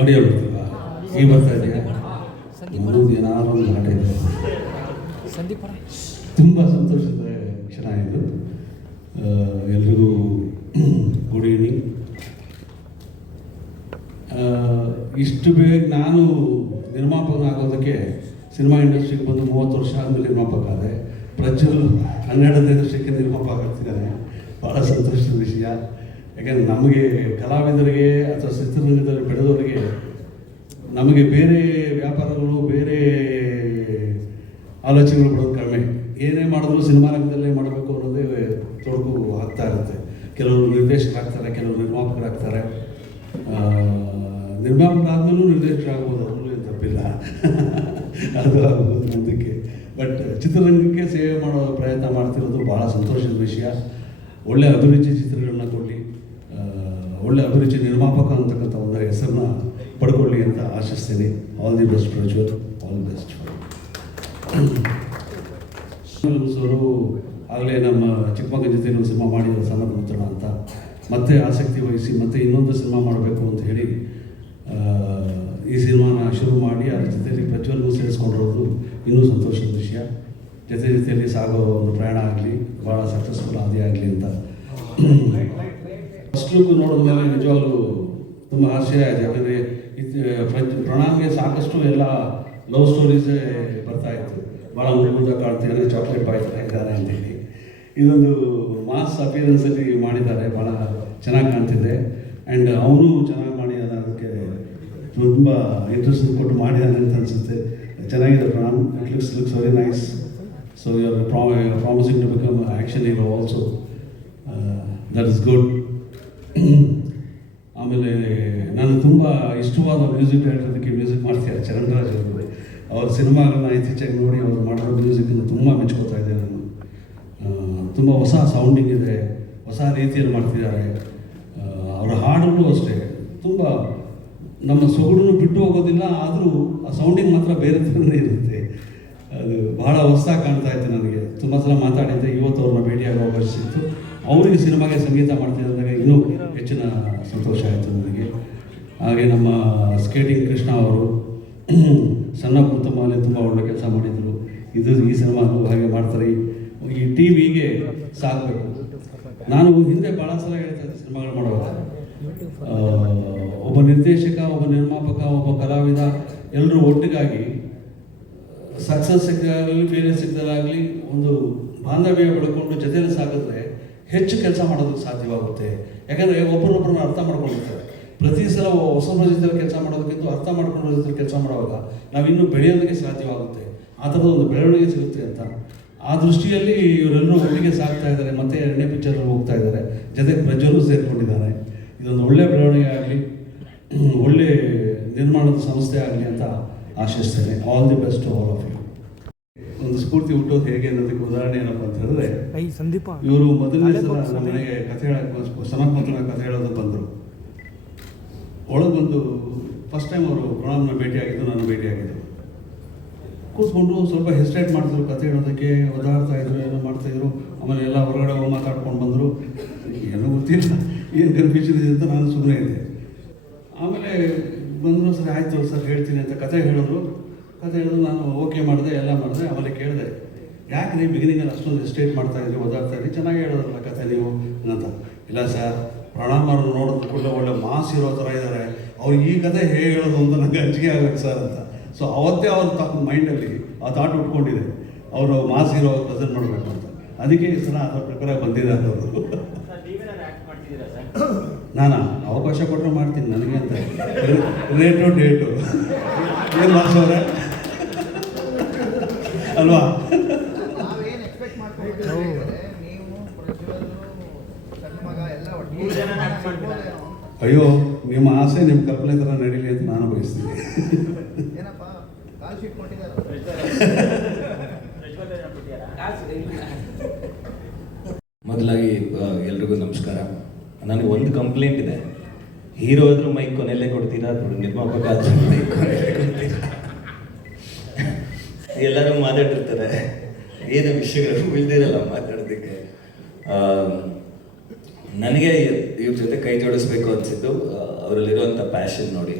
Audio ಬರ್ತಿಲ್ವಾ ಈಗ ಬರ್ತಾ ಇದೆಯಾ? ಏನಾದ್ರು ಒಂದು ಆಟ ಇದೆ. ತುಂಬ ಸಂತೋಷದ ಕ್ಷಣ ಇದು. ಎಲ್ರಿಗೂ ಗುಡ್ ಈವ್ನಿಂಗ್ ಇಷ್ಟು ಬೇಗ ನಾನು ನಿರ್ಮಾಪಕ ಆಗೋದಕ್ಕೆ ಸಿನಿಮಾ ಇಂಡಸ್ಟ್ರಿಗೆ ಬಂದು ಮೂವತ್ತು ವರ್ಷ ಆದಮೇಲೆ ನಿರ್ಮಾಪಕ ಆದೆ. ಪ್ರಜ್ವಲ್ ಹನ್ನೆರಡನೇ ವರ್ಷಕ್ಕೆ ನಿರ್ಮಾಪಕ ಆಗ್ತಿದ್ದಾನೆ. ಭಾಳ ಸಂತೋಷದ ವಿಷಯ. ಯಾಕಂದರೆ ನಮಗೆ ಕಲಾವಿದರಿಗೆ ಅಥವಾ ಚಿತ್ರರಂಗದಲ್ಲಿ ಬೆಳೆದವರಿಗೆ ನಮಗೆ ಬೇರೆ ವ್ಯಾಪಾರಗಳು, ಬೇರೆ ಆಲೋಚನೆಗಳು ಬರೋದು ಕಡಿಮೆ. ಏನೇ ಮಾಡಿದ್ರು ಸಿನಿಮಾ ರಂಗದಲ್ಲೇ ಮಾಡಬೇಕು ಅನ್ನೋದೇ ತೊಡಕು ಆಗ್ತಾ ಇರುತ್ತೆ. ಕೆಲವರು ನಿರ್ದೇಶಕರಾಗ್ತಾರೆ ಕೆಲವರು ನಿರ್ಮಾಪಕರಾಗ್ತಾರೆ ನಿರ್ಮಾಪಕರಾದ್ಮೇಲೂ ನಿರ್ದೇಶಕರಾಗ್ಬೋದು ಏನು ತಪ್ಪಿಲ್ಲ. ಅದು ಆಗ್ಬೋದು ಮುಂದಕ್ಕೆ ಬಟ್ ಚಿತ್ರರಂಗಕ್ಕೆ ಸೇವೆ ಮಾಡೋ ಪ್ರಯತ್ನ ಮಾಡ್ತಿರೋದು ಭಾಳ ಸಂತೋಷದ ವಿಷಯ. ಒಳ್ಳೆ ಅಭಿರುಚಿ ಚಿತ್ರಗಳನ್ನ ಕೊಡಲಿ. ಅಭಿರುಚಿ ನಿರ್ಮಾಪಕ ಅಂತಕ್ಕಂಥ ಒಂದು ಹೆಸರನ್ನ ಪಡ್ಕೊಳ್ಳಿ ಅಂತ ಆಶಿಸ್ತೀನಿ. All the best Prajwal. All best ಅವರು ಆಗಲೇ ನಮ್ಮ ಚಿಕ್ಕಮಗ ಜೊತೆ ಒಂದು ಸಿನಿಮಾ ಮಾಡಿದ ಸಣ್ಣ ಮುತ್ತಣ ಅಂತ. ಮತ್ತೆ ಆಸಕ್ತಿ ವಹಿಸಿ ಮತ್ತೆ ಇನ್ನೊಂದು ಸಿನಿಮಾ ಮಾಡಬೇಕು ಅಂತ ಹೇಳಿ ಈ ಸಿನಿಮಾನ ಶುರು ಮಾಡಿ, ಅದ್ರ ಜೊತೆಯಲ್ಲಿ ಪ್ರಜ್ವಲ್ಗೂ ಸೇರಿಸ್ಕೊಂಡಿರೋದು ಇನ್ನೂ ಸಂತೋಷದ ವಿಷಯ. ಜೊತೆ ಜೊತೆಯಲ್ಲಿ ಸಾಗೋ ಒಂದು ಪ್ರಯಾಣ ಆಗಲಿ ಭಾಳ ಸಕ್ಸಸ್ಫುಲ್ ಆಗಲಿ ಅಂತ. ಫಸ್ಟ್ ನೋಡಿದ ನೋಡಿದ್ಮೇಲೆ ನಿಜವಾಗ್ಲೂ ತುಂಬ ಆಶ್ಚರ್ಯ ಆಯಿತು. ಯಾಕಂದರೆ ಪ್ರಣಾಮ್ಗೆ ಸಾಕಷ್ಟು ಎಲ್ಲ ಲವ್ ಸ್ಟೋರೀಸೇ ಬರ್ತಾ ಇತ್ತು. ಭಾಳ ಮುಗುದ ಕಾಣ್ತಿದ್ದಾನೆ ಚಾಕ್ಲೇಟ್ ಬಾಯ್ ಥರ ಇದ್ದಾರೆ ಅಂತೇಳಿ. ಇದೊಂದು ಮಾಸ್ ಅಪಿಯರೆನ್ಸಲ್ಲಿ ಮಾಡಿದ್ದಾರೆ. ಭಾಳ ಚೆನ್ನಾಗಿ ಕಾಣ್ತಿದೆ. ಆ್ಯಂಡ್ ಅವನು ಚೆನ್ನಾಗಿ ಮಾಡಿ ಅದಕ್ಕೆ ತುಂಬ ಇಂಟ್ರೆಸ್ಟ್ ಕೊಟ್ಟು ಮಾಡಿದ್ದಾನೆ ಅಂತ ಅನಿಸುತ್ತೆ. ಚೆನ್ನಾಗಿದೆ Pranam. It looks looks very nice so you are promising to become action if also that is good ಆಮೇಲೆ ನಾನು ತುಂಬ ಇಷ್ಟವಾದ ಮ್ಯೂಸಿಕ್ ಡೈರೆಕ್ಟರ್ಗೆ ಮ್ಯೂಸಿಕ್ ಮಾಡ್ತಿದ್ದಾರೆ ಚರಣ್ ರಾಜ್ ಅವರು ಅವ್ರ ಸಿನಿಮಾಗಳನ್ನ ಇತ್ತೀಚೆಗೆ ನೋಡಿ ಅವ್ರು ಮಾಡಿರೋ ಮ್ಯೂಸಿಕನ್ನು ತುಂಬ ಮೆಚ್ಕೋತಾ ಇದ್ದೆ ನಾನು ತುಂಬ ಹೊಸ ಸೌಂಡಿಂಗ್ ಇದೆ, ಹೊಸ ರೀತಿಯಲ್ಲಿ ಮಾಡ್ತಿದ್ದಾರೆ. ಅವರ ಹಾಡುಗಳು ಅಷ್ಟೇ, ತುಂಬ ನಮ್ಮ ಸೊಗಡನ್ನು ಬಿಟ್ಟು ಹೋಗೋದಿಲ್ಲ, ಆದರೂ ಆ ಸೌಂಡಿಂಗ್ ಮಾತ್ರ ಬೇರೆ ಥರನೇ ಇರುತ್ತೆ. ಅದು ಬಹಳ ಹೊಸದಾಗಿ ಕಾಣ್ತಾ ಇತ್ತು ನನಗೆ. ತುಂಬ ಸಲ ಮಾತಾಡಿದ್ದೆ, ಇವತ್ತು ಅವ್ರನ್ನ ಭೇಟಿಯಾಗುವ ಸಿಕ್ತು ಅವರಿಗೆ ಸಿನಿಮಾಗೆ ಸಂಗೀತ ಹೆಚ್ಚಿನ ಸಂತೋಷ ಆಯಿತು ನನಗೆ. ಹಾಗೆ ನಮ್ಮ ಸ್ಕೇಟಿಂಗ್ ಕೃಷ್ಣ ಅವರು ಸಣ್ಣ ಪುತ್ತಮಾಲೆ ತುಂಬ ಒಳ್ಳೆ ಕೆಲಸ ಮಾಡಿದರು. ಇದು ಈ ಸಿನಿಮಾ ಹಾಗೆ ಮಾಡ್ತಾರೆ. ಈ ಟಿ ವಿಗೆ ಸಾಕಬೇಕು. ನಾನು ಹಿಂದೆ ಭಾಳ ಸಲ ಹೇಳ್ತಾ ಸಿನಿಮಾಗಳು ಮಾಡುವಾಗ. ಒಬ್ಬ ನಿರ್ದೇಶಕ, ಒಬ್ಬ ನಿರ್ಮಾಪಕ, ಒಬ್ಬ ಕಲಾವಿದ ಎಲ್ಲರೂ ಒಟ್ಟಿಗಾಗಿ ಸಕ್ಸಸ್ ಸಿಕ್ಕಾಗಲಿ ಫೇಲಿಯರ್ ಸಿಕ್ಕದಾಗಲಿ ಒಂದು ಬಾಂಧವ್ಯ ಬೆಳ್ಕೊಂಡು ಜೊತೆಯಲ್ಲಿ ಸಾಕಿದ್ರೆ ಹೆಚ್ಚು ಕೆಲಸ ಮಾಡೋದಕ್ಕೆ ಸಾಧ್ಯವಾಗುತ್ತೆ. ಯಾಕಂದರೆ ಒಬ್ಬರೊಬ್ಬರನ್ನ ಅರ್ಥ ಮಾಡ್ಕೊಂಡಿರ್ತಾರೆ. ಪ್ರತಿ ಸಲ ಹೊಸ ಜೊತೆ ಕೆಲಸ ಮಾಡೋದಕ್ಕಿಂತ ಅರ್ಥ ಮಾಡ್ಕೊಂಡು ಕೆಲಸ ಮಾಡುವಾಗ ಇನ್ನೂ ಬೆಳೆಯೋದಕ್ಕೆ ಸಾಧ್ಯವಾಗುತ್ತೆ. ಆ ಥರದ ಒಂದು ಬೆಳವಣಿಗೆ ಸಿಗುತ್ತೆ ಅಂತ. ಆ ದೃಷ್ಟಿಯಲ್ಲಿ ಇವರೆಲ್ಲರೂ ಒಟ್ಟಿಗೆ ಸಾಗ್ತಾ ಇದ್ದಾರೆ. ಮತ್ತೆ ಎರಡನೇ ಪಿಕ್ಚರ್ ಹೋಗ್ತಾ ಇದ್ದಾರೆ. ಜೊತೆಗೆ ಪ್ರಜ್ವಲು ಸೇರಿಕೊಂಡಿದ್ದಾರೆ. ಇದೊಂದು ಒಳ್ಳೆ ಬೆಳವಣಿಗೆ ಆಗಲಿ, ಒಳ್ಳೆ ನಿರ್ಮಾಣದ ಸಂಸ್ಥೆ ಆಗಲಿ ಅಂತ ಆಶಿಸ್ತೇನೆ. All the best all of you ಒಂದು ಸ್ಫೂರ್ತಿ ಹುಟ್ಟೋದು ಹೇಗೆ ಅನ್ನೋದಕ್ಕೆ ಉದಾಹರಣೆ ಏನಪ್ಪ ಅಂತ ಹೇಳಿದ್ರೆ ಇವರು ಮೊದಲನೇ ಸಲ ನಮ್ಮ ಮನೆಗೆ ಕಥೆ ಹೇಳಕ್ಕೆ ಸಣ್ಣ ಮಕ್ಕಳ ಕಥೆ ಹೇಳೋದು ಬಂದರು. ಒಳಗೆ ಬಂದು ಫಸ್ಟ್ ಟೈಮ್ ಅವರು ಪ್ರಣಾಮ್ನ ಭೇಟಿಯಾಗಿದ್ದು ನಾನು ಭೇಟಿಯಾಗಿದ್ದು. ಕೂತ್ಕೊಂಡು ಸ್ವಲ್ಪ ಹೆಸ್ಟೇಟ್ ಮಾಡ್ತಿದ್ರು ಕಥೆ ಹೇಳೋದಕ್ಕೆ ಒದಾಡ್ತಾ ಇದ್ರು ಏನೋ ಮಾಡ್ತಾಯಿದ್ರು ಆಮೇಲೆ ಎಲ್ಲ ಹೊರಗಡೆ ಹೋಗಿ ಮಾತಾಡ್ಕೊಂಡು ಬಂದರು. ಏನೋ ಗೊತ್ತಿಲ್ಲ ಏನು ಕನ್ಫ್ಯೂಷನ್ ಇದೆ ಅಂತ ನಾನು ಸುಮ್ಮನೆ ಇದ್ದೆ. ಆಮೇಲೆ ಬಂದರು ಸರಿ ಆಯಿತು ಸರ್ ಹೇಳ್ತೀನಿ ಅಂತ ಕತೆ ಹೇಳಿದ್ರು. ಕತೆ ಹೇಳಿದ್ರು ನಾನು ಓಕೆ ಮಾಡಿದೆ ಎಲ್ಲ ಮಾಡಿದೆ ಆಮೇಲೆ ಕೇಳಿದೆ ಯಾಕೆ ನೀವು ಬಿಗಿನಿಂಗಲ್ಲಿ ಅಷ್ಟೊಂದು ಎಸ್ಟೇಟ್ ಮಾಡ್ತಾ ಇದ್ರಿ ಓದಾಡ್ತಾ ಇದ್ರಿ? ಚೆನ್ನಾಗಿ ಹೇಳೋದಲ್ಲ ಕಥೆ ನೀವು ಅಂತ ಇಲ್ಲ ಸರ್ ಪ್ರಣಾಮರು ನೋಡಿದ ಕೂಡಲೇ ಒಳ್ಳೆ ಮಾಸ್ ಇರೋ ಥರ ಇದ್ದಾರೆ ಅವ್ರು ಈ ಕತೆ ಹೇಗೆ ಹೇಳೋದು ಅಂತ ನನಗೆ ಅಂಜಿಕೆ ಆಗುತ್ತೆ ಸರ್ ಅಂತ. ಸೊ ಅವತ್ತೇ ಅವ್ರ ತ ಮೈಂಡಲ್ಲಿ ಆ ಥಾಟ್ ಉಟ್ಕೊಂಡಿದೆ. ಅವರು ಮಾಸ್ ಇರೋ ಪ್ರೆಸೆಂಟ್ ಮಾಡಬೇಕು ಅಂತ. ಅದಕ್ಕೆ ಈ ಸಲ ಅದರ ಪ್ರಕಾರ ಬಂದಿದ್ದಾರೆ ಅವರು. ನಾನಾ? ಅವಕಾಶ ಕೊಟ್ಟರೆ ಮಾಡ್ತೀನಿ ನನಗೆ ಅಂತ. ರೇಟು ಡೇಟು ಏನು ಮಾಡ್ಸೋರೆ ಅಲ್ವಾ ನಾವೇನ್ ಎಕ್ಸ್ಪೆಕ್ಟ್ ಮಾಡ್ಕೊಂಡಿದ್ದೀವಿ ಅಂದ್ರೆ ನೀವು ಪ್ರಜ್ವಲ್ ಸಣ್ಣ ಮಗ ಎಲ್ಲ ಒಟ್ಟಿಗೆ ಅಯ್ಯೋ ನಿಮ್ಮ ಆಸೆ ನಿಮ್ಮ ಕಲ್ಪನೆ ಥರ ನಡೀಲಿ ಅಂತ ನಾನು ಬಯಸ್ತೀನಿ. ಮೊದಲಾಗಿ ಎಲ್ರಿಗೂ ನಮಸ್ಕಾರ. ನನಗೆ ಒಂದು ಕಂಪ್ಲೇಂಟ್ ಇದೆ. ಹೀರೋ ಆದ್ರೂ ಮೈಕ್ ಕೊನೆಯಲ್ಲೇ ಕೊಡ್ತೀರಾ? ನಿರ್ಮಾಪಕ ಆದ್ರೂ ಮೈಕ್ ಕೊನೆಯಲ್ಲೇ ಎಲ್ಲರೂ ಮಾತಾಡಿರ್ತಾರೆ ಏನು ವಿಷಯಗಳು ಇಲ್ದಿರಲ್ಲ ಮಾತಾಡೋದಕ್ಕೆ. ನನಗೆ ಇವ್ರ ಜೊತೆ ಕೈ ಜೋಡಿಸ್ಬೇಕು ಅನಿಸಿದ್ದು ಅವರಲ್ಲಿರುವಂಥ ಪ್ಯಾಷನ್ ನೋಡಿ.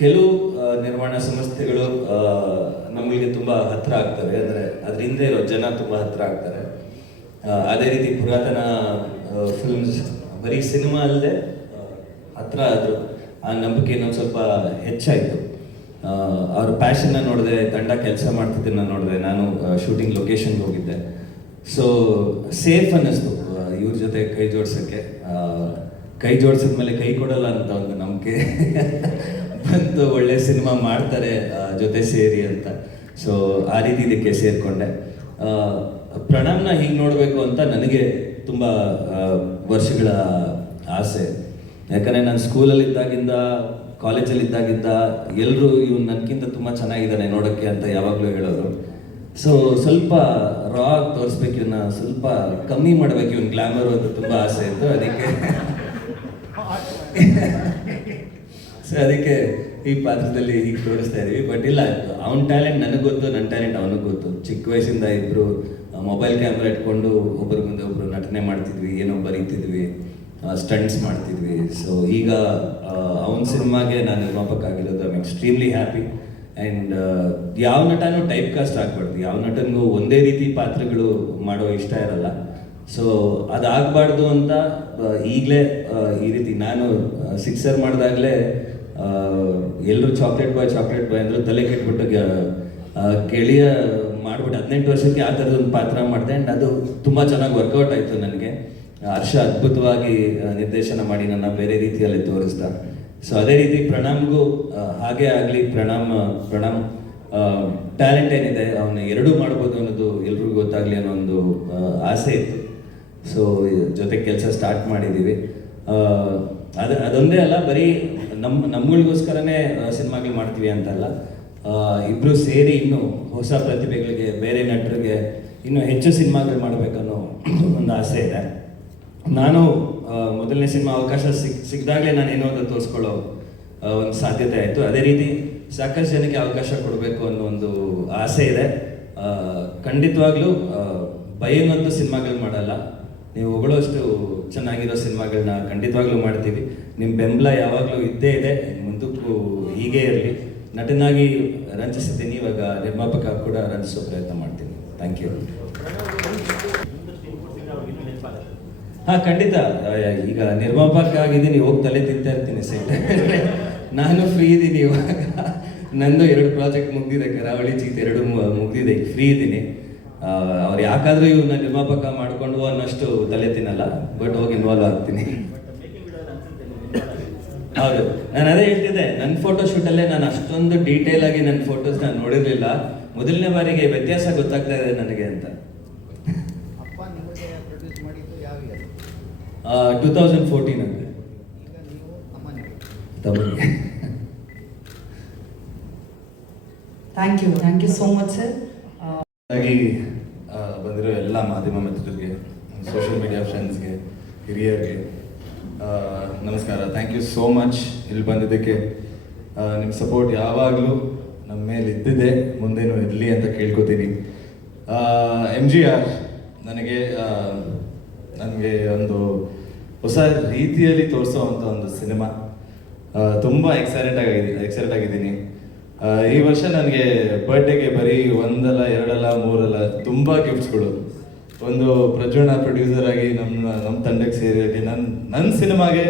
ಕೆಲವು ನಿರ್ಮಾಣ ಸಂಸ್ಥೆಗಳು ನಮಗೆ ತುಂಬ ಹತ್ತಿರ ಆಗ್ತವೆ. ಅಂದರೆ ಅದರಿಂದ ಇರೋ ಜನ ತುಂಬ ಹತ್ತಿರ ಆಗ್ತಾರೆ ಅದೇ ರೀತಿ ಪುರಾತನ ಫಿಲ್ಮ್ಸ್ ಬರೀ ಸಿನಿಮಾ ಅಲ್ಲದೆ ಹತ್ರ ಆದರು ಆ ನಂಬಿಕೆ ಇನ್ನೊಂದು ಸ್ವಲ್ಪ ಹೆಚ್ಚಾಯಿತು. ಅವ್ರ ಪ್ಯಾಷನ್ನ ನೋಡಿದೆ, ತಂಡ ಕೆಲಸ ಮಾಡ್ತಿದ್ದನ್ನ ನೋಡಿದೆ, ನಾನು ಶೂಟಿಂಗ್ ಲೊಕೇಶನ್ಗೆ ಹೋಗಿದ್ದೆ. ಸೊ ಸೇಫ್ ಅನ್ನಿಸ್ತು ಇವ್ರ ಜೊತೆ ಕೈ ಜೋಡ್ಸೋಕ್ಕೆ. ಕೈ ಜೋಡಿಸಿದ್ಮೇಲೆ ಕೈ ಕೊಡಲ್ಲ ಅಂತ ಒಂದು ನಂಬಿಕೆ ಬಂತು, ಒಳ್ಳೆ ಸಿನಿಮಾ ಮಾಡ್ತಾರೆ ಜೊತೆ ಸೇರಿ ಅಂತ. ಸೊ ಆ ರೀತಿ ಇದಕ್ಕೆ ಸೇರಿಕೊಂಡೆ. ಪ್ರಣಾಮ್ನ ಹೀಗೆ ನೋಡಬೇಕು ಅಂತ ನನಗೆ ತುಂಬ ವರ್ಷಗಳ ಆಸೆ. ಯಾಕಂದರೆ ನಾನು ಸ್ಕೂಲಲ್ಲಿ ಇದ್ದಾಗಿಂದ ಕಾಲೇಜಲ್ಲಿ ಇದ್ದಾಗಿದ್ದ ಎಲ್ಲರೂ ಇವ್ನು ನನಗಿಂತ ತುಂಬ ಚೆನ್ನಾಗಿದ್ದಾನೆ ನೋಡೋಕ್ಕೆ ಅಂತ ಯಾವಾಗಲೂ ಹೇಳೋರು. ಸೊ ಸ್ವಲ್ಪ ರಾ ತೋರಿಸ್ಬೇಕು ಇವನ್ನ ಸ್ವಲ್ಪ ಕಮ್ಮಿ ಮಾಡ್ಬೇಕು ಇವನ್ ಗ್ಲಾಮರ್ ಅಂತ ತುಂಬ ಆಸೆ ಇತ್ತು ಅದಕ್ಕೆ. ಸೊ ಅದಕ್ಕೆ ಈ ಪಾತ್ರದಲ್ಲಿ ಈಗ ತೋರಿಸ್ತಾ ಇದೀವಿ. ಬಟ್ ಇಲ್ಲ, ಅವ್ನ ಟ್ಯಾಲೆಂಟ್ ನನಗೆ ಗೊತ್ತು ನನ್ನ ಟ್ಯಾಲೆಂಟ್ ಅವನಿಗೆ ಗೊತ್ತು. ಚಿಕ್ಕ ವಯಸ್ಸಿಂದ ಇಬ್ಬರು ಮೊಬೈಲ್ ಕ್ಯಾಮ್ರಾ ಇಟ್ಕೊಂಡು ಒಬ್ಬರ ಮುಂದೆ ಒಬ್ಬರು ನಟನೆ ಮಾಡ್ತಿದ್ವಿ, ಏನೋ ಬರೀತಿದ್ವಿ. ಸ್ಟಂಟ್ಸ್ ಮಾಡ್ತಿದ್ವಿ. ಸೊ ಈಗ ಅವನ ಸಿನಿಮಾಗೆ ನಾನು ನಿರ್ಮಾಪಕ ಆಗಿರೋದು ಐ ಎಕ್ಸ್ಟ್ರೀಮ್ಲಿ ಹ್ಯಾಪಿ ಆ್ಯಂಡ್ ಯಾವ ನಟನೂ ಟೈಪ್ ಕಾಸ್ಟ್ ಆಗ್ಬಾರ್ದು. ಯಾವ ನಟನಿಗೂ ಒಂದೇ ರೀತಿ ಪಾತ್ರಗಳು ಮಾಡೋ ಇಷ್ಟ ಇರಲ್ಲ. ಸೊ ಅದಾಗಬಾರ್ದು ಅಂತ ಈಗಲೇ ಈ ರೀತಿ ನಾನು ಸಿಕ್ಸರ್ ಮಾಡಿದಾಗಲೇ ಎಲ್ಲರೂ ಚಾಕ್ಲೇಟ್ ಬಾಯ್ ಚಾಕ್ಲೇಟ್ ಬಾಯ್ ಅಂದರು ತಲೆ ಕೆಟ್ಬಿಟ್ಟು ಗೆಳೆಯ ಮಾಡ್ಬಿಟ್ಟು ಹದಿನೆಂಟು ವರ್ಷಕ್ಕೆ ಆ ಥರದೊಂದು ಪಾತ್ರ ಮಾಡಿದೆ. ಆ್ಯಂಡ್ ಅದು ತುಂಬ ಚೆನ್ನಾಗಿ ವರ್ಕೌಟ್ ಆಯಿತು ನನಗೆ. ಹರ್ಷ ಅದ್ಭುತವಾಗಿ ನಿರ್ದೇಶನ ಮಾಡಿ ನನ್ನ ಬೇರೆ ರೀತಿಯಲ್ಲಿ ತೋರಿಸ್ದ ಸೊ ಅದೇ ರೀತಿ ಪ್ರಣಾಮ್ಗೂ ಹಾಗೆ ಆಗಲಿ ಪ್ರಣಾಮ್ ಪ್ರಣಾಮ್ ಟ್ಯಾಲೆಂಟ್ ಏನಿದೆ, ಅವನು ಎರಡೂ ಮಾಡ್ಬೋದು ಅನ್ನೋದು ಎಲ್ರಿಗೂ ಗೊತ್ತಾಗಲಿ ಅನ್ನೋ ಒಂದು ಆಸೆ ಇತ್ತು. ಸೊ ಜೊತೆ ಕೆಲಸ ಸ್ಟಾರ್ಟ್ ಮಾಡಿದ್ದೀವಿ ಅದು, ಅದೊಂದೇ ಅಲ್ಲ, ಬರೀ ನಮ್ಮ ನಮ್ಮಗಳಿಗೋಸ್ಕರನೇ ಸಿನಿಮಾಗಳು ಮಾಡ್ತೀವಿ ಅಂತಲ್ಲ. ಇಬ್ಬರು ಸೇರಿ ಇನ್ನೂ ಹೊಸ ಪ್ರತಿಭೆಗಳಿಗೆ, ಬೇರೆ ನಟರಿಗೆ ಇನ್ನೂ ಹೆಚ್ಚು ಸಿನಿಮಾಗಳು ಮಾಡಬೇಕನ್ನೋ ಒಂದು ಆಸೆ ಇದೆ. ನಾನು ಮೊದಲನೇ ಸಿನಿಮಾ ಅವಕಾಶ ಸಿಕ್ ಸಿಕ್ಕಿದಾಗಲೇ ನಾನು ಏನೋ ಒಂದು ತೋರಿಸ್ಕೊಳ್ಳೋ ಒಂದು ಸಾಧ್ಯತೆ ಆಯಿತು. ಅದೇ ರೀತಿ ಸಾಕಷ್ಟು ಜನಕ್ಕೆ ಅವಕಾಶ ಕೊಡಬೇಕು ಅನ್ನೋ ಒಂದು ಆಸೆ ಇದೆ. ಖಂಡಿತವಾಗ್ಲೂ ಭಯನಂತೂ ಸಿನಿಮಾಗಳು ಮಾಡಲ್ಲ. ನೀವು ಹೊಗಳೋಷ್ಟು ಚೆನ್ನಾಗಿರೋ ಸಿನಿಮಾಗಳನ್ನ ಖಂಡಿತವಾಗ್ಲೂ ಮಾಡ್ತೀವಿ. ನಿಮ್ಮ ಬೆಂಬಲ ಯಾವಾಗಲೂ ಇದ್ದೇ ಇದೆ. ಮುಂದಕ್ಕೂ ಹೀಗೆ ಇರಲಿ. ನಟನಾಗಿ ರಂಜಿಸಿದ್ದೀನಿ. ಇವಾಗ ನಿರ್ಮಾಪಕ ಕೂಡ ರಂಜಿಸೋ ಪ್ರಯತ್ನ ಮಾಡ್ತೀನಿ. ಥ್ಯಾಂಕ್ ಯು ಹಾ, ಖಂಡಿತ. ಈಗ ನಿರ್ಮಾಪಕ ಆಗಿದ್ದೀನಿ ಹೋಗಿ ತಲೆ ತಿಂತಾ ಇರ್ತೀನಿ ಸೆಟ್. ನಾನು ಫ್ರೀ ಇದ್ದೀನಿ ಇವಾಗ. ನಂದು ಎರಡು ಪ್ರಾಜೆಕ್ಟ್ ಮುಗ್ದಿದೆ, ಕರಾವಳಿ ಚೀತ ಎರಡು ಮುಗಿದಿದೆ ಫ್ರೀ ಇದ್ದೀನಿ. ಅವ್ರು ಯಾಕಾದ್ರೂ ಇವನ್ನ ನಿರ್ಮಾಪಕ ಮಾಡ್ಕೊಂಡು ಅನ್ನೋಷ್ಟು ತಲೆ ತಿನ್ನಲ್ಲ ಬಟ್ ಹೋಗಿ ಇನ್ವಾಲ್ವ್ ಆಗ್ತೀನಿ. ಹೌದು. ನಾನು ಅದೇ ಹೇಳ್ತಿದ್ದೆ ನನ್ನ ಫೋಟೋ ಶೂಟಲ್ಲೇ ನಾನು ಅಷ್ಟೊಂದು ಡೀಟೇಲ್ ಆಗಿ ನನ್ನ ಫೋಟೋಸ್ನ ನೋಡಿರಲಿಲ್ಲ. ಮೊದಲನೇ ಬಾರಿಗೆ ವ್ಯತ್ಯಾಸ ಗೊತ್ತಾಗ್ತಾ ಇದೆ ನನಗೆ ಅಂತ ಅಪ್ಪ ನಿಮಗೆ ಪ್ರೊಡ್ಯೂಸ್ ಮಾಡಿದ್ದು ಯಾವ ಇಯರ್ ಟೂ ತೌಸಂಡ್ ಫೋರ್ಟೀನ್ ತಮಗೆ thank you thank you so much sir ಆಗಿ ಬಂದಿರೋ ಎಲ್ಲ ಮಾಧ್ಯಮ ಮಿತ್ರರಿಗೆ ಸೋಷಿಯಲ್ ಮೀಡಿಯಾ ಫ್ರೆಂಡ್ಸ್ಗೆ ಹಿರಿಯರಿಗೆ ಆ, ನಮಸ್ಕಾರ. ಥ್ಯಾಂಕ್ ಯು ಸೋ ಮಚ್ ಇಲ್ಲಿ ಬಂದಿದ್ದಕ್ಕೆ ನಿಮ್ಮ ಸಪೋರ್ಟ್ ಯಾವಾಗಲೂ ನಮ್ಮ ಮೇಲೆ ಇದ್ದಿದೆ ಮುಂದೇನು ಇರಲಿ ಅಂತ ಕೇಳ್ಕೊತೀನಿ. ಎಂ ಜಿ ಆರ್ ನನಗೆ ನನಗೆ ಒಂದು ಹೊಸ ರೀತಿಯಲ್ಲಿ ತೋರಿಸೋವಂಥ ಒಂದು ಸಿನಿಮಾ. ತುಂಬ ಎಕ್ಸೈಟೆಡ್ ಆಗಿದ್ದೀನಿ ಎಕ್ಸೈಟೆಡ್ ಆಗಿದ್ದೀನಿ. ಈ ವರ್ಷ ನನಗೆ ಬರ್ಡೇಗೆ ಬರೀ ಒಂದಲ್ಲ, ಎರಡಲ್ಲ, ಮೂರಲ್ಲ, ತುಂಬ ಗಿಫ್ಟ್ಸ್ಗಳು ಒಂದು ಪ್ರಜ್ವಣ ಪ್ರೊಡ್ಯೂಸರ್ ಆಗಿ ನಮ್ಮ ನಮ್ಮ ತಂಡಕ್ಕೆ ಸೇರಿ ನನ್ನ ನನ್ನ ಸಿನಿಮಾಗೆ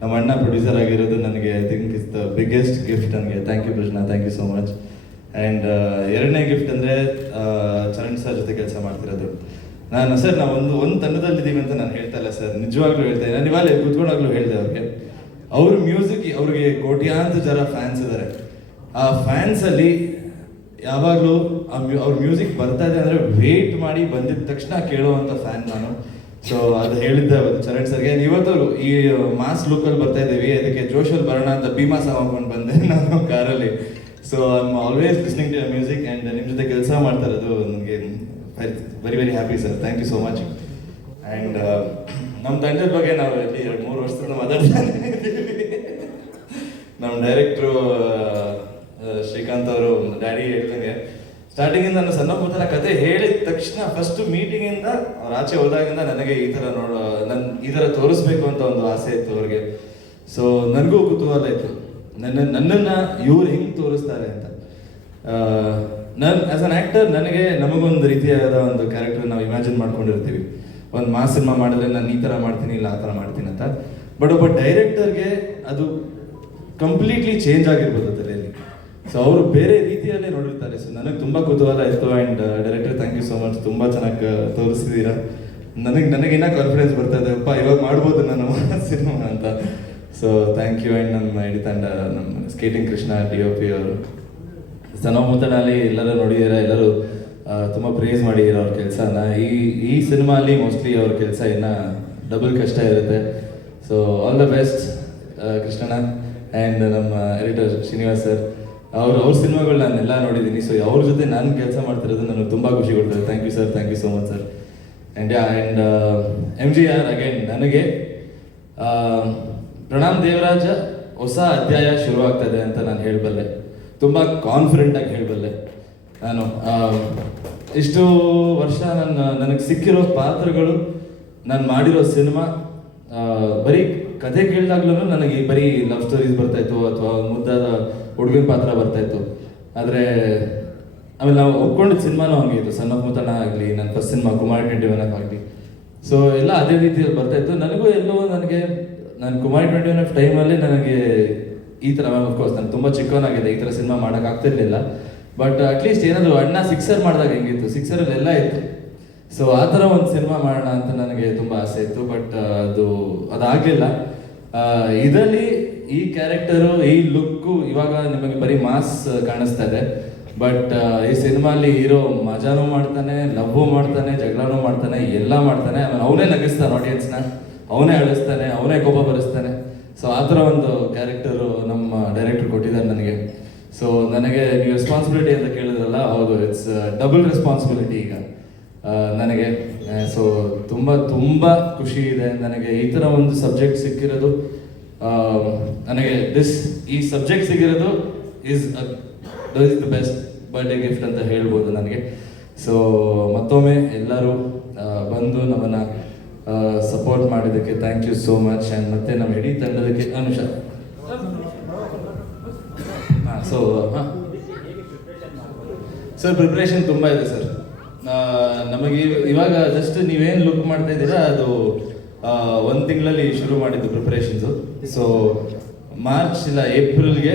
ನಮ್ಮ ಅಣ್ಣ ಪ್ರೊಡ್ಯೂಸರ್ ಆಗಿರೋದು ನನಗೆ I think is the biggest gift ನನಗೆ. Thank you Krishna thank you so much and ಎರಡನೇ ಗಿಫ್ಟ್ ಅಂದರೆ ಚರಣ್ ಸರ್ ಜೊತೆ ಕೆಲಸ ಮಾಡ್ತಿರೋದು. ನಾನು, ಸರ್, ನಾವು ಒಂದು ಒಂದು ತಂಡದಲ್ಲಿದ್ದೀವಿ ಅಂತ ನಾನು ಹೇಳ್ತಾ ಇಲ್ಲ, ಸರ್. ನಿಜವಾಗ್ಲೂ ಹೇಳ್ತಾ ನಾನು ಇವಾಗ ಕೂತ್ಕೊಂಡಾಗ್ಲೂ ಹೇಳಿದೆ ಅವ್ರಿಗೆ. ಅವ್ರ ಮ್ಯೂಸಿಕ್, ಅವ್ರಿಗೆ ಕೋಟ್ಯಾಂತರ ಜನ ಫ್ಯಾನ್ಸ್ ಇದ್ದಾರೆ ಆ ಫ್ಯಾನ್ಸಲ್ಲಿ ಯಾವಾಗಲೂ ಆ ಮ್ಯೂ, ಅವ್ರ ಮ್ಯೂಸಿಕ್ ಬರ್ತಾ ಇದೆ ಅಂದರೆ ವೇಟ್ ಮಾಡಿ ಬಂದಿದ್ದ ತಕ್ಷಣ ಕೇಳುವಂಥ ಫ್ಯಾನ್ ನಾನು. ಸೊ ಅದು ಹೇಳಿದ್ದೆ ಅವತ್ತು ಚರಣ್ ಸರ್ಗೆ. ಇವತ್ತು ಈ ಮಾಸ್ ಲುಕ್ಕಲ್ಲಿ ಬರ್ತಾ ಇದ್ದೀವಿ. ಅದಕ್ಕೆ ಜೋಶಲ್ಲಿ ಬರೋಣ ಅಂತ ಭೀಮಾ ಹಾಕೊಂಡು ಬಂದೆ ನಾನು ಕಾರಲ್ಲಿ. So I am always listening to music and ನಿಮ್ಮ ಜೊತೆ ಕೆಲಸ ಮಾಡ್ತಾ ಇರೋದು ನನಗೆ very very happy sir thank you so much and ನಮ್ಮ ತಂಡದ ಬಗ್ಗೆ ನಾವು ಇಲ್ಲಿ ಎರಡು, ಮೂರು ವರ್ಷದಿಂದ ಮಾತಾಡ್ತಾ ನಮ್ಮ ಡೈರೆಕ್ಟ್ರು ಶ್ರೀಕಾಂತ್ ಅವರು ಡ್ಯಾಡಿ ಹೇಳ್ದಂಗೆ ಸ್ಟಾರ್ಟಿಂಗಿಂದ ನಾನು ಸಣ್ಣ ಪುಟ್ಟನ ಕತೆ ಹೇಳಿದ ತಕ್ಷಣ ಫಸ್ಟ್ ಮೀಟಿಂಗಿಂದ ಅವ್ರು ಆಚೆ ಹೋದಾಗಿಂದ ನನಗೆ ಈ ಥರ ನೋಡೋ ನನ್ನ ಈ ಥರ ತೋರಿಸ್ಬೇಕು ಅಂತ ಒಂದು ಆಸೆ ಇತ್ತು ಅವ್ರಿಗೆ. ಸೊ ನನಗೂ ಕುತೂಹಲ ಇತ್ತು. ನನ್ನ, ನನ್ನನ್ನು ಇವ್ರು ಹೆಂಗೆ ತೋರಿಸ್ತಾರೆ ಅಂತ. ನಾನು ಆಸ್ ಅನ್ ಆ್ಯಕ್ಟರ್ ನನಗೆ ನಮಗೊಂದು ರೀತಿಯಾದ ಒಂದು ಕ್ಯಾರೆಕ್ಟರ್ ನಾವು ಇಮ್ಯಾಜಿನ್ ಮಾಡ್ಕೊಂಡಿರ್ತೀವಿ. ಒಂದು ಮಾಸ್ ಸಿನಿಮಾ ಮಾಡಿದ್ರೆ ನಾನು ಈ ಥರ ಮಾಡ್ತೀನಿ, ಇಲ್ಲ ಆ ಥರ ಮಾಡ್ತೀನಿ ಅಂತ. ಬಟ್ ಒಬ್ಬ ಡೈರೆಕ್ಟರ್ಗೆ ಅದು ಕಂಪ್ಲೀಟ್ಲಿ ಚೇಂಜ್ ಆಗಿರ್ಬೋದು ತಲೆಯಲ್ಲಿ. ಸೊ ಅವರು ಬೇರೆ ರೀತಿಯಲ್ಲೇ ನೋಡಿರ್ತಾರೆ. ಸೊ ನನಗೆ ತುಂಬ ಕುತೂಹಲ ಇತ್ತು and director thank you so much ತುಂಬ ಚೆನ್ನಾಗಿ ತೋರಿಸಿದ್ದೀರಾ ನನಗೆ ನನಗಿನ್ನ ಕಾನ್ಫಿಡೆನ್ಸ್ ಬರ್ತಾ ಇದೆ. ಅಪ್ಪ, ಇವಾಗ ಮಾಡ್ಬೋದು ನಾನು ಸಿನಿಮಾ ಅಂತ. ಸೊ ಥ್ಯಾಂಕ್ ಯು ಆ್ಯಂಡ್ ನಮ್ಮ ತಂಡ ನಮ್ಮ skating Krishna D O P ಅವರು. ಸನೋ ಮುತ್ತನಲ್ಲಿ ಎಲ್ಲರೂ ನೋಡಿದ್ದೀರಾ ಎಲ್ಲರೂ ತುಂಬ ಪ್ರೇಸ್ ಮಾಡಿದ್ದೀರ ಅವ್ರ ಕೆಲಸನ. ಈ ಈ ಸಿನಿಮಾಲಿ ಮೋಸ್ಟ್ಲಿ ಅವ್ರ ಕೆಲಸ ಇನ್ನ ಡಬಲ್ ಕಷ್ಟ ಇರುತ್ತೆ. ಸೊ ಆಲ್ ದ ಬೆಸ್ಟ್ ಕೃಷ್ಣಣ್ಣ ಆ್ಯಂಡ್ ನಮ್ಮ ಎಡಿಟರ್ ಶ್ರೀನಿವಾಸ್ ಸರ್ ಅವ್ರು, ಅವ್ರ ಸಿನಿಮಾಗಳು ಎಲ್ಲ ನೋಡಿದ್ದೀನಿ. ಸೊ ಅವ್ರ ಜೊತೆ ನಾನು ಕೆಲಸ ಮಾಡ್ತಿರೋದು ನನಗೆ ತುಂಬ ಖುಷಿ ಕೊಡ್ತಾರೆ thank you sir thank you so much sir and and M G R again ನನಗೆ ಪ್ರಣಾಮ್ ದೇವರಾಜ, ಹೊಸ ಅಧ್ಯಾಯ ಶುರುವಾಗ್ತದೆ ಅಂತ ನಾನು ಹೇಳಬಲ್ಲೆ. ತುಂಬ ಕಾನ್ಫಿಡೆಂಟಾಗಿ ಹೇಳಬಲ್ಲೆ. ನಾನು ಇಷ್ಟು ವರ್ಷ ನನ್ನ, ನನಗೆ ಸಿಕ್ಕಿರೋ ಪಾತ್ರಗಳು, ನಾನು ಮಾಡಿರೋ ಸಿನಿಮಾ ಬರೀ ಕತೆ ಕೇಳಿದಾಗ್ಲೂ ನನಗೆ ಬರೀ ಲವ್ ಸ್ಟೋರೀಸ್ ಬರ್ತಾಯಿತ್ತು ಅಥವಾ ಮುದ್ದಾದ ಹುಡುಗಿನ ಪಾತ್ರ ಬರ್ತಾಯಿತ್ತು ಆದರೆ, ಆಮೇಲೆ ನಾವು ಒಪ್ಕೊಂಡಿದ್ದ ಸಿನಿಮಾನೂ ಹಂಗೆ ಇತ್ತು. ಸಣ್ಣ ಮುತಣ ಆಗಲಿ ನನ್ನ first cinema Kumar twenty one ಆಗಲಿ. ಸೊ ಎಲ್ಲ ಅದೇ ರೀತಿಯಲ್ಲಿ ಬರ್ತಾಯಿತ್ತು ನನಗೂ ಎಲ್ಲೋ ನನಗೆ, ನಾನು ಕುಮಾರ್ ಟ್ವೆಂಟಿ ಒನ್ ಟೈಮಲ್ಲಿ ನನಗೆ ಈ ಥರ ಅಫ್ಕೋರ್ಸ್ ನಾನು ತುಂಬ ಚಿಕ್ಕವನಾಗಿದೆ ಈ ಥರ ಸಿನಿಮಾ ಮಾಡೋಕೆ ಆಗ್ತಿರ್ಲಿಲ್ಲ. ಬಟ್ ಅಟ್ಲೀಸ್ಟ್ ಏನಾದರೂ ಅಣ್ಣ ಸಿಕ್ಸರ್ ಮಾಡಿದಾಗ ಹೆಂಗಿತ್ತು? ಸಿಕ್ಸರಲ್ಲಿ ಎಲ್ಲ ಇತ್ತು. ಸೊ ಆ ಥರ ಒಂದು ಸಿನಿಮಾ ಮಾಡೋಣ ಅಂತ ನನಗೆ ತುಂಬ ಆಸೆ ಇತ್ತು ಬಟ್ ಅದು, ಅದಾಗಲಿಲ್ಲ. ಇದರಲ್ಲಿ ಈ ಕ್ಯಾರೆಕ್ಟರು ಈ ಲುಕ್ಕು ಇವಾಗ ನಿಮಗೆ ಬರೀ ಮಾಸ್ ಕಾಣಿಸ್ತಾ ಇದೆ. ಬಟ್ ಈ ಸಿನಿಮಾಲಿ ಹೀರೋ ಮಜಾನೂ ಮಾಡ್ತಾನೆ, ಲವ್ವು ಮಾಡ್ತಾನೆ, ಜಗಳನೂ ಮಾಡ್ತಾನೆ, ಎಲ್ಲ ಮಾಡ್ತಾನೆ. ಆಮೇಲೆ ಅವನೇ ನಗಿಸ್ತಾನೆ ಆಡಿಯನ್ಸ್ನ ಅವನೇ ಅಳಿಸ್ತಾನೆ, ಅವನೇ ಕೋಪ ಬರೆಸ್ತಾನೆ. ಸೊ ಆ ಥರ ಒಂದು ಕ್ಯಾರೆಕ್ಟರು ನಮ್ಮ ಡೈರೆಕ್ಟರ್ ಕೊಟ್ಟಿದ್ದಾರೆ ನನಗೆ ಸೊ ನನಗೆ ನೀವು ರೆಸ್ಪಾನ್ಸಿಬಿಲಿಟಿ ಅಂತ ಕೇಳಿದ್ರಲ್ಲ ಹೌದು ಇಟ್ಸ್ ಡಬಲ್ ರೆಸ್ಪಾನ್ಸಿಬಿಲಿಟಿ ಈಗ. ನನಗೆ ಸೊ ತುಂಬ ತುಂಬ ಖುಷಿ ಇದೆ. ನನಗೆ ಈ ಥರ ಒಂದು ಸಬ್ಜೆಕ್ಟ್ ಸಿಕ್ಕಿರೋದು ಆ, ನನಗೆ ದಿಸ್ ಈ ಸಬ್ಜೆಕ್ಟ್ ಸಿಕ್ಕಿರೋದು is is the best birthday gift ಅಂತ ಹೇಳ್ಬೋದು ನನಗೆ. ಸೊ ಮತ್ತೊಮ್ಮೆ ಎಲ್ಲರೂ ಬಂದು ನಮ್ಮನ್ನು ಸಪೋರ್ಟ್ ಮಾಡಿದ್ದಕ್ಕೆ thank you so much and ಮತ್ತೆ ನಮ್ಮ ಇಡೀ ತಂಡದಕ್ಕೆ ಅನುಷ. ಸೊ ಸರ್ ಪ್ರಿಪ್ರೇಷನ್ ತುಂಬ ಇದೆ ಸರ್ ನಮಗೆ ಇವ- ಇವಾಗ ಜಸ್ಟ್ ನೀವೇನು ಲುಕ್ ಮಾಡ್ತಾ ಇದ್ದೀರಾ, ಅದು ಒಂದು ತಿಂಗಳಲ್ಲಿ ಶುರು ಮಾಡಿದ್ದು ಪ್ರಿಪ್ರೇಷನ್ಸು ಸೊ ಮಾರ್ಚ್ ಇಲ್ಲ ಏಪ್ರಿಲ್ಗೆ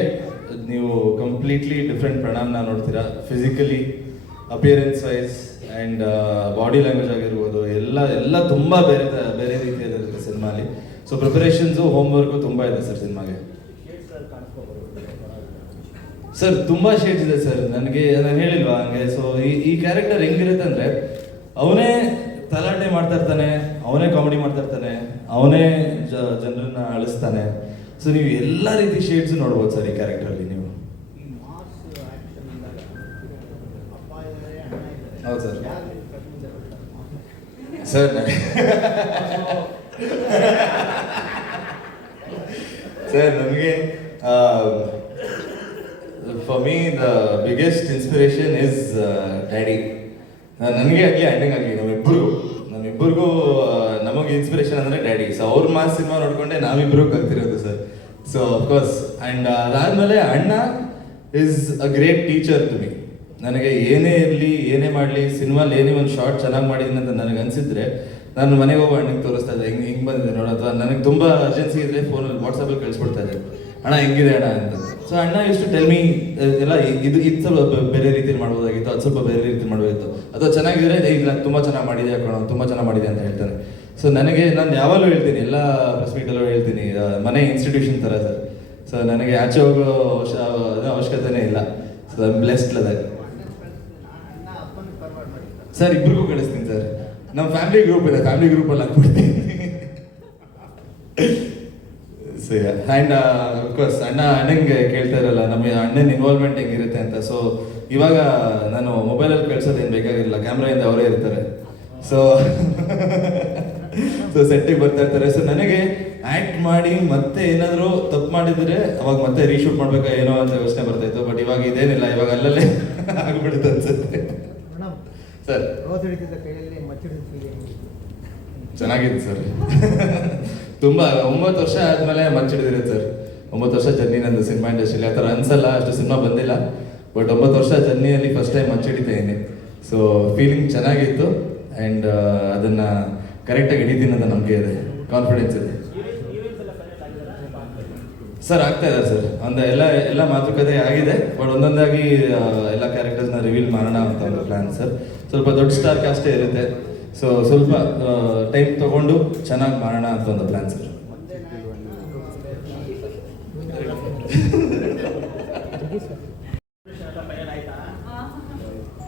ನೀವು ಕಂಪ್ಲೀಟ್ಲಿ ಡಿಫ್ರೆಂಟ್ ಪ್ರಣಾಮ್ನ ನೋಡ್ತೀರಾ. Physically appearance wise and body language ಆಗಿರ್ಬೋದು, ಎಲ್ಲ ಎಲ್ಲ ತುಂಬ ಬೇರೆ ಬೇರೆ ರೀತಿಯಲ್ಲಿರುತ್ತೆ ಸಿನಿಮಾಲಿ ಸೊ ಪ್ರಿಪರೇಷನ್ಸು ಹೋಮ್ವರ್ಕು ತುಂಬ ಇದೆ ಸರ್ ಸಿನಿಮಾಗೆ ಸರ್ ತುಂಬಾ ಶೇಡ್ಸ್ ಇದೆ ಸರ್ ನನಗೆ ನಾನು ಹೇಳಿಲ್ವಾ ಹಂಗೆ? ಸೊ ಈ ಈ ಕ್ಯಾರೆಕ್ಟರ್ ಹೆಂಗಿರುತ್ತೆ ಅಂದ್ರೆ, ಅವನೇ ತಲಾಟೆ ಮಾಡ್ತಾ ಇರ್ತಾನೆ, ಅವನೇ ಕಾಮಿಡಿ ಮಾಡ್ತಾ ಇರ್ತಾನೆ, ಅವನೇ ಜನರನ್ನ ಅಳಿಸ್ತಾನೆ. ಸೊ ನೀವು ಎಲ್ಲ ರೀತಿ ಶೇಡ್ಸ್ ನೋಡ್ಬೋದು ಸರ್ ಈ ಕ್ಯಾರೆಕ್ಟರಲ್ಲಿ ನೀವು. ಹೌದು ಸರ್. ಸರ್ ಸರ್ ನನಗೆ for me the biggest inspiration is daddy ನನಗೆ ಆಗಲಿ ಅಣ್ಣಂಗೆ ಆಗಲಿ ನಮ್ಮಿಬ್ಬರಿಗೂ ನಮ್ಮಿಬ್ಬರಿಗೂ ನಮಗೆ ಇನ್ಸ್ಪಿರೇಷನ್ ಅಂದರೆ ಡ್ಯಾಡಿ ಸೊ ಅವ್ರ ಮಾಸ್ ಸಿನಿಮಾ ನೋಡ್ಕೊಂಡೆ ನಾವಿಬ್ಬರು ಕಲ್ತಿರೋದು sir so of course and ಅದಾದಮೇಲೆ ಅಣ್ಣ is a great teacher to me ನನಗೆ ಏನೇ ಇರಲಿ, ಏನೇ ಮಾಡಲಿ, ಸಿನಿಮಾಲಿ ಏನೇ ಒಂದು ಶಾರ್ಟ್ ಚೆನ್ನಾಗಿ ಮಾಡಿದ್ದೀನಿ ಅಂತ ನನಗೆ ಅನಿಸಿದ್ರೆ ನಾನು ಮನೆಗೆ ಹೋಗೋ ಅಣ್ಣಗೆ ತೋರಿಸ್ತಾ ಇದ್ದೆ. ಹಿಂಗೆ ಹಿಂಗೆ ಬಂದಿದೆ ನೋಡು. ಅಥವಾ ನನಗೆ ತುಂಬ ಅರ್ಜೆನ್ಸಿ ಇದ್ದರೆ ಫೋನಲ್ಲಿ ವಾಟ್ಸಪ್ಪಲ್ಲಿ ಕಳಿಸ್ಬಿಡ್ತಾ ಇದ್ದೆ. ಅಣ್ಣ ಹೆಂಗಿದೆ ಅಣ್ಣ ಅಂತ. ಸೊ ಅಣ್ಣ ಇಷ್ಟು ಟೆಲ್ ಮೀ ಎಲ್ಲ ಇದು ಇದು ಸ್ವಲ್ಪ ಬೇರೆ ರೀತಿ ಮಾಡ್ಬೋದಾಗಿತ್ತು ಅದು ಸ್ವಲ್ಪ ಬೇರೆ ರೀತಿ ಮಾಡಬೇಕಿತ್ತು ಅಥವಾ ಚೆನ್ನಾಗಿದ್ರೆ "ಏ, ಇಲ್ಲ ತುಂಬ ಚೆನ್ನಾಗಿ ಮಾಡಿದೆ ಕಣೋ ತುಂಬ ಚೆನ್ನಾಗಿ ಮಾಡಿದೆ ಅಂತ ಹೇಳ್ತಾನೆ ಸೊ ನನಗೆ ನಾನು ಯಾವಾಗಲೂ ಹೇಳ್ತೀನಿ ಎಲ್ಲ ಪ್ರೆಸ್ ಹೇಳ್ತೀನಿ ಮನೆ ಇನ್ಸ್ಟಿಟ್ಯೂಷನ್ ಥರ ಸರ್. ಸೊ ನನಗೆ ಆಚೆ ಹೋಗೋ ಅವಶ್ಯ ಅದು ಅವಶ್ಯಕತೆನೇ ಇಲ್ಲ. ಸೊ ಐ ಬ್ಲೆಸ್ಡ್ ಮಾಡಿರ್ತಾರೆ ಸರ್ ಇಬ್ರಿಗೂ ಕಳಿಸ್ತೀನಿ ಸರ್. ನಮ್ಮ ಫ್ಯಾಮಿಲಿ ಗ್ರೂಪ್ ಇದೆ ಫ್ಯಾಮಿಲಿ ಗ್ರೂಪಲ್ಲಿ ಹಾಕ್ಬಿಡ್ತೀನಿ. ಸೊ ಆ್ಯಂಡ್ ಅಫ್ಕೋರ್ಸ್ ಅಣ್ಣ ಅಣ್ಣಂಗೆ ಕೇಳ್ತಾ ಇರಲ್ಲ ನಮ್ಮ ಅಣ್ಣನ ಇನ್ವಾಲ್ವ್ಮೆಂಟ್ ಹೆಂಗಿರುತ್ತೆ ಅಂತ. ಸೊ ಇವಾಗ ನಾನು ಮೊಬೈಲಲ್ಲಿ ಕಳ್ಸೋದೇನು ಬೇಕಾಗಿರಲ್ಲ ಕ್ಯಾಮ್ರಾಯಿಂದ ಅವರೇ ಇರ್ತಾರೆ. ಸೊ ಸೊ ಸೆಟ್ಟಿಗೆ ಬರ್ತಾ ಇರ್ತಾರೆ. ಸೊ ನನಗೆ ಆ್ಯಕ್ಟ್ ಮಾಡಿ ಮತ್ತೆ ಏನಾದರೂ ತಪ್ಪು ಮಾಡಿದರೆ ಅವಾಗ ಮತ್ತೆ ರೀಶೂಟ್ ಮಾಡಬೇಕಾ ಏನೋ ಅಂತ ಯೋಚನೆ ಬರ್ತಾಯಿತ್ತು ಬಟ್ ಇವಾಗ ಇದೇನಿಲ್ಲ ಇವಾಗ ಅಲ್ಲಲ್ಲೇ ಆಗ್ಬಿಡುತ್ತೆ ಅನ್ಸುತ್ತೆ. ಸರ್ ಚೆನ್ನಾಗಿದೆ ಸರ್ ತುಂಬ ಒಂಬತ್ತು ವರ್ಷ ಆದಮೇಲೆ ಮಚ್ಚಿಡಿದಿರಿ ಸರ್ ಒಂಬತ್ತು ವರ್ಷ ಜರ್ನಿ ನಂದು ಸಿನಿಮಾ ಇಂಡಸ್ಟ್ರಿಲಿ ಆ ಥರ ಅನ್ಸಲ್ಲ, ಅಷ್ಟು ಸಿನಿಮಾ ಬಂದಿಲ್ಲ. ಬಟ್ ಒಂಬತ್ತು ವರ್ಷ ಜರ್ನಿಯಲ್ಲಿ ಫಸ್ಟ್ ಟೈಮ್ ಮಚ್ಚಿಡಿತಾ ಸೊ ಫೀಲಿಂಗ್ ಚೆನ್ನಾಗಿತ್ತು. ಆ್ಯಂಡ್ ಅದನ್ನು ಕರೆಕ್ಟಾಗಿ ಹಿಡಿತೀನಿ ಅಂತ ನಂಬಿಕೆ ಇದೆ. ಕಾನ್ಫಿಡೆನ್ಸ್ ಇದೆ. ಸರ್ ಆಗ್ತಾ ಇದ್ದಾರೆ ಸರ್ ಒಂದು ಎಲ್ಲ ಎಲ್ಲ ಮಾತುಕತೆ ಆಗಿದೆ. ಬಟ್ ಒಂದೊಂದಾಗಿ ಎಲ್ಲ ಕ್ಯಾರೆಕ್ಟರ್ಸ್ನ ರಿವೀಲ್ ಮಾಡೋಣ ಅಂತ ಒಂದು ಪ್ಲ್ಯಾನ್ ಸರ್ ಸ್ವಲ್ಪ ದೊಡ್ಡ ಸ್ಟಾರ್ ಕಾಸ್ಟೇ ಇರುತ್ತೆ. ಸೊ ಸ್ವಲ್ಪ ಟೈಮ್ ತಗೊಂಡು ಚೆನ್ನಾಗಿ ಮಾಡೋಣ ಅಂತ ಒಂದು ಪ್ಲಾನ್ ಸರ್.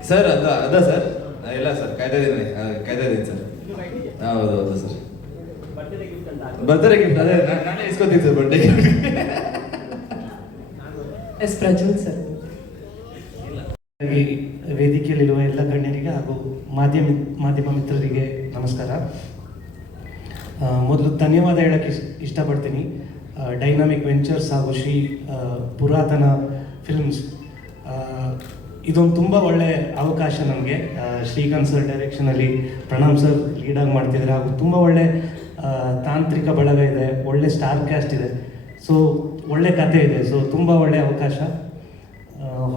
ಸರ್, ಅದ ಅದ ಸರ್. ಇಲ್ಲ ಸರ್ ಕಾಯ್ದಿದ್ದೀನಿ ಕಾಯ್ದಿದ್ದೀನಿ ಸರ್. ಹೌದು ಹೌದು ಸರ್. ಬರ್ತಾರೆ ಗಿಫ್ಟ್ ಅದೇ, ನಾನೇ ಇಸ್ಕೊತೀನಿ sir birthday S Prajwal sir. ವೇದಿಕೆಯಲ್ಲಿರುವ ಎಲ್ಲ ಗಣ್ಯರಿಗೆ ಹಾಗೂ ಮಾಧ್ಯಮ ಮಾಧ್ಯಮ ಮಿತ್ರರಿಗೆ ನಮಸ್ಕಾರ. ಮೊದಲು ಧನ್ಯವಾದ ಹೇಳಕ್ಕೆ ಇಷ್ಟಪಡ್ತೀನಿ. ಡೈನಾಮಿಕ್ ವೆಂಚರ್ಸ್ ಹಾಗೂ ಶ್ರೀ ಪುರಾತನ ಫಿಲ್ಮ್ಸ್ ಇದೊಂದು ತುಂಬ ಒಳ್ಳೆಯ ಅವಕಾಶ ನಮಗೆ. ಶ್ರೀಕಾಂತ್ ಸರ್ ಡೈರೆಕ್ಷನಲ್ಲಿ ಪ್ರಣಾಮ್ ಸರ್ ಲೀಡಾಗಿ ಮಾಡ್ತಿದ್ದಾರೆ ಹಾಗೂ ತುಂಬ ಒಳ್ಳೆ ತಾಂತ್ರಿಕ ಬಳಗ ಇದೆ, ಒಳ್ಳೆ ಸ್ಟಾರ್ ಕ್ಯಾಸ್ಟ್ ಇದೆ. ಸೊ ಒಳ್ಳೆ ಕತೆ ಇದೆ. ಸೊ ತುಂಬ ಒಳ್ಳೆಯ ಅವಕಾಶ.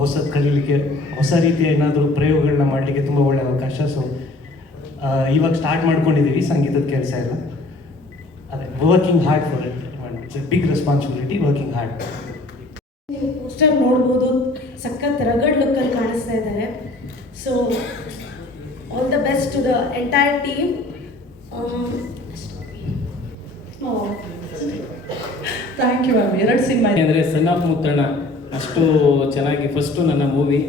ಹೊಸದು ಕಲೀಲಿಕ್ಕೆ ಹೊಸ ರೀತಿಯ ಏನಾದರೂ ಪ್ರಯೋಗಗಳನ್ನ ಮಾಡಲಿಕ್ಕೆ ತುಂಬ ಒಳ್ಳೆಯ ಅವಕಾಶ. ಸೊ ಇವಾಗ ಸ್ಟಾರ್ಟ್ ಮಾಡ್ಕೊಂಡಿದ್ದೀವಿ ಸಂಗೀತದ ಕೆಲಸ ಎಲ್ಲ. ಅದೇ working hard for it it's a big responsibility working hard ನೀವು ಪೋಸ್ಟರ್ ನೋಡ್ಬೋದು ಸಖತ್ ರಗಡ್ ಲುಕ್ಕಲ್ಲಿ ಕಾಣಿಸ್ತಾ ಇದ್ದಾರೆ. So all the best to the entire team thank you ma'am ಎರಡು ಸಿನಿಮಾ ಅಂದರೆ ಸನ್ ಆಫ್ ಮುತ್ತಣ್ಣ. ಅಷ್ಟು ಚೆನ್ನಾಗಿ ಫಸ್ಟು ನನ್ನ ಮೂವಿ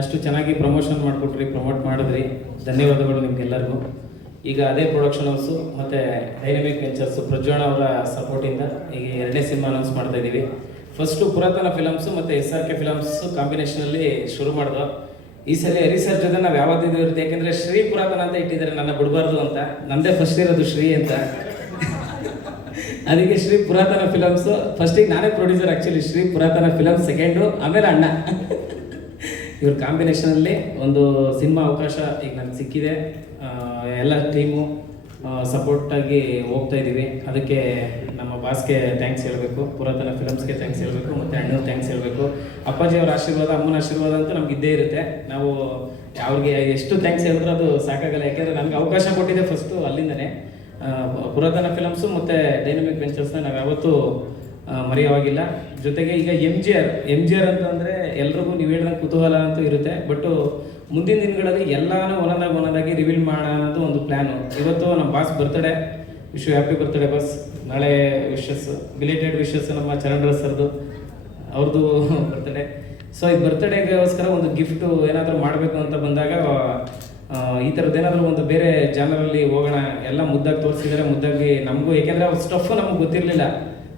ಅಷ್ಟು ಚೆನ್ನಾಗಿ ಪ್ರಮೋಷನ್ ಮಾಡಿಕೊಟ್ರಿ ಪ್ರಮೋಟ್ ಮಾಡಿದ್ರಿ. ಧನ್ಯವಾದಗಳು ನಿಮಗೆಲ್ಲರಿಗೂ. ಈಗ ಅದೇ ಪ್ರೊಡಕ್ಷನ್ ಹೌಸು ಮತ್ತು ಡೈನಮಿಕ್ ವೆಂಚರ್ಸು ಪ್ರಜ್ವಣ ಅವರ ಸಪೋರ್ಟಿಂದ ಈಗ ಎರಡನೇ ಸಿನಿಮಾ ಅನೌನ್ಸ್ ಮಾಡ್ತಾ ಇದ್ದೀವಿ. ಫಸ್ಟು ಪುರಾತನ ಫಿಲಮ್ಸು ಮತ್ತು ಎಸ್ ಆರ್ ಕೆ ಫಿಲಮ್ಸು ಕಾಂಬಿನೇಷನಲ್ಲಿ ಶುರು ಮಾಡಿದ್ರು ಈ ಸಲ ರಿಸರ್ಚ್ ಜೊತೆ ನಾವು ಯಾವತ್ತಿದ್ದು ಇರುತ್ತೆ? ಯಾಕೆಂದರೆ ಶ್ರೀ ಪುರಾತನ ಅಂತ ಇಟ್ಟಿದ್ದಾರೆ ನನ್ನ ಬಿಡಬಾರ್ದು ಅಂತ. ನಂದೇ ಫಸ್ಟ್ ಇರೋದು ಶ್ರೀ ಅಂತ. ಅದಕ್ಕೆ ಶ್ರೀ ಪುರಾತನ ಫಿಲಮ್ಸು ಫಸ್ಟಿಗೆ ನಾನೇ ಪ್ರೊಡ್ಯೂಸರ್ ಆ್ಯಕ್ಚುಲಿ ಶ್ರೀ ಪುರಾತನ ಫಿಲಮ್ ಸೆಕೆಂಡು ಆಮೇಲೆ ಅಣ್ಣ. ಇವ್ರ ಕಾಂಬಿನೇಷನಲ್ಲಿ ಒಂದು ಸಿನಿಮಾ ಅವಕಾಶ ಈಗ ನನಗೆ ಸಿಕ್ಕಿದೆ. ಎಲ್ಲ ಟೀಮು ಸಪೋರ್ಟಾಗಿ ಹೋಗ್ತಾ ಇದ್ದೀವಿ ಅದಕ್ಕೆ ನಮ್ಮ ಬಾಸ್ಗೆ ಥ್ಯಾಂಕ್ಸ್ ಹೇಳಬೇಕು, ಪುರಾತನ ಫಿಲಮ್ಸ್ಗೆ ಥ್ಯಾಂಕ್ಸ್ ಹೇಳಬೇಕು, ಮತ್ತು ಅಣ್ಣನ ಥ್ಯಾಂಕ್ಸ್ ಹೇಳಬೇಕು. ಅಪ್ಪಾಜಿ ಅವ್ರ ಆಶೀರ್ವಾದ, ಅಮ್ಮನ ಆಶೀರ್ವಾದ ಅಂತ ನಮ್ಗೆ ಇದ್ದೇ ಇರುತ್ತೆ. ನಾವು ಅವ್ರಿಗೆ ಎಷ್ಟು ಥ್ಯಾಂಕ್ಸ್ ಹೇಳಿದ್ರು ಅದು ಸಾಕಾಗಲ್ಲ. ಯಾಕೆಂದರೆ ನಮಗೆ ಅವಕಾಶ ಕೊಟ್ಟಿದೆ ಫಸ್ಟು ಅಲ್ಲಿಂದನೇ. ಪುರಾತನ ಫಿಲಮ್ಸು ಮತ್ತು ಡೈನಮಿಕ್ ವೆಂಚರ್ಸ್ನ ನಾವು ಯಾವತ್ತೂ ಮರೆಯೋವಾಗಿಲ್ಲ. ಜೊತೆಗೆ ಈಗ M G R M G R ಅಂತಂದರೆ ಎಲ್ರಿಗೂ ನೀವು ಹೇಳಿದಂಗೆ ಕುತೂಹಲ ಅಂತೂ ಇರುತ್ತೆ. ಬಟ್ ಮುಂದಿನ ದಿನಗಳಲ್ಲಿ ಎಲ್ಲಾನು ಒಂದೊಂದಾಗಿ ಒಂದೊಂದಾಗಿ ರಿವೀಲ್ ಮಾಡೋಣ ಅನ್ನೋದು ಒಂದು ಪ್ಲ್ಯಾನು ಇವತ್ತು ನಮ್ಮ boss birthday wish happy birthday boss ನಾಳೆ ವಿಶಸ್ ರಿಲೇಟೆಡ್ ವಿಶಸ್ ನಮ್ಮ ಚರಣ್ ಸರ್ದು ಅವ್ರದ್ದು ಬರ್ತಡೇ ಸೊ ಈ ಬರ್ತಡೇಗೋಸ್ಕರ ಒಂದು ಗಿಫ್ಟು ಏನಾದರೂ ಮಾಡಬೇಕು ಅಂತ ಬಂದಾಗ ಈ ಥರದ್ದು ಏನಾದರೂ ಒಂದು ಬೇರೆ ಜಾನರಲ್ಲಿ ಹೋಗೋಣ, ಎಲ್ಲ ಮುದ್ದಾಗಿ ತೋರಿಸಿದರೆ, ಮುದ್ದಾಗಿ ನಮಗೂ, ಏಕೆಂದರೆ ಅವ್ರ ಸ್ಟಫ್ ನಮ್ಗೆ ಗೊತ್ತಿರಲಿಲ್ಲ.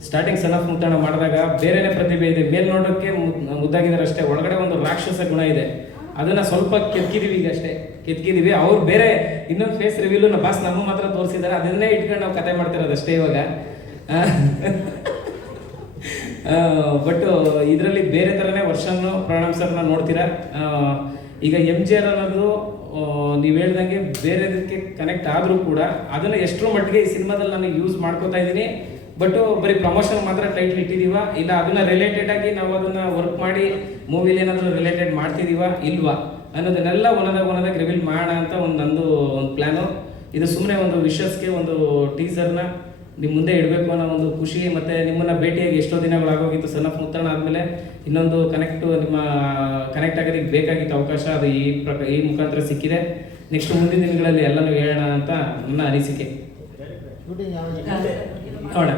ಸ್ಟಾರ್ಟಿಂಗ್ ಸಣ್ಣ ಮುತ್ತಾಣ ಮಾಡಿದಾಗ ಬೇರೆನೇ ಪ್ರತಿಭೆ ಇದೆ. ಮೇಲ್ ನೋಡೋಕ್ಕೆ ಮುದ್- ಮುದ್ದಾಗಿದ್ದಾರೆ ಅಷ್ಟೇ. ಒಳಗಡೆ ಒಂದು ರಾಕ್ಷಸ ಗುಣ ಇದೆ. ಅದನ್ನು ಸ್ವಲ್ಪ ಕೆತ್ಕಿದೀವಿ ಈಗ ಅಷ್ಟೇ. ಕೆತ್ಕಿದೀವಿ. ಅವ್ರು ಬೇರೆ ಇನ್ನೊಂದು ಫೇಸ್ ರಿವ್ಯೂಲು ನಮ್ಮ ಬಾಸ್ ನಮ್ಮ ಮಾತ್ರ ತೋರಿಸಿದ್ದಾರೆ ಅದನ್ನೇ ಇಟ್ಕೊಂಡು ನಾವು ಕತೆ ಮಾಡ್ತಿರೋದು ಅಷ್ಟೇ ಇವಾಗ. ಬಟ್ ಇದರಲ್ಲಿ ಬೇರೆ ಥರನೇ ವರ್ಷನ್ನು ಪ್ರಣಾಮ್ ಸರ್ನ ನೋಡ್ತೀರಾ? ಈಗ ಎಂ ಜಿ ಆರ್ ಅನ್ನೋದು ನೀವು ಹೇಳ್ದಂಗೆ ಬೇರೆದಕ್ಕೆ ಕನೆಕ್ಟ್ ಆದರೂ ಕೂಡ ಅದನ್ನು ಎಷ್ಟರ ಮಟ್ಟಿಗೆ ಈ ಸಿನಿಮಾದಲ್ಲಿ ನಾನು ಯೂಸ್ ಮಾಡ್ಕೋತಾ ಇದ್ದೀನಿ. ಬಟ್ ಬರೀ ಪ್ರಮೋಷನ್ ಮಾತ್ರ ಟೈಟ್ಲ್ ಇಟ್ಟಿದೀವ? ಇಲ್ಲ, ಅದನ್ನ ರಿಲೇಟೆಡ್ ಆಗಿ ನಾವು ಅದನ್ನ ವರ್ಕ್ ಮಾಡಿ ಮೂವಿಲಿ ಏನಾದರೂ ರಿಲೇಟೆಡ್ ಮಾಡ್ತಿದೀವ ಇಲ್ವಾ? ಅನ್ನೋದನ್ನೆಲ್ಲ ಒಂದಾಗ ಒಂದಾಗ ರಿವೀಲ್ ಮಾಡೋಣ ಅಂತ ಒಂದು ನಂದು ಒಂದು ಪ್ಲ್ಯಾನು ಇದು ಸುಮ್ಮನೆ ಒಂದು ವಿಷಸ್ಗೆ ಒಂದು ಟೀಸರ್ನ ನಿಮ್ಮ ಮುಂದೆ ಇಡಬೇಕು ಅನ್ನೋ ಒಂದು ಖುಷಿ ಮತ್ತು ನಿಮ್ಮನ್ನು ಭೇಟಿಯಾಗಿ ಎಷ್ಟೋ ದಿನಗಳಾಗೋಗಿತ್ತು ಸಣ್ಣ ಮುತ್ತಣ ಆದಮೇಲೆ ಇನ್ನೊಂದು ಕನೆಕ್ಟು ನಿಮ್ಮ ಕನೆಕ್ಟ್ ಆಗೋದಕ್ಕೆ ಬೇಕಾಗಿತ್ತು ಅವಕಾಶ ಅದು ಈ ಪ್ರಕ ಈ ಮುಖಾಂತರ ಸಿಕ್ಕಿದೆ. ನೆಕ್ಸ್ಟ್ ಮುಂದಿನ ದಿನಗಳಲ್ಲಿ ಎಲ್ಲನೂ ಹೇಳೋಣ ಅಂತ ನನ್ನ ಅನಿಸಿಕೆ. ನೋಡೋಣ.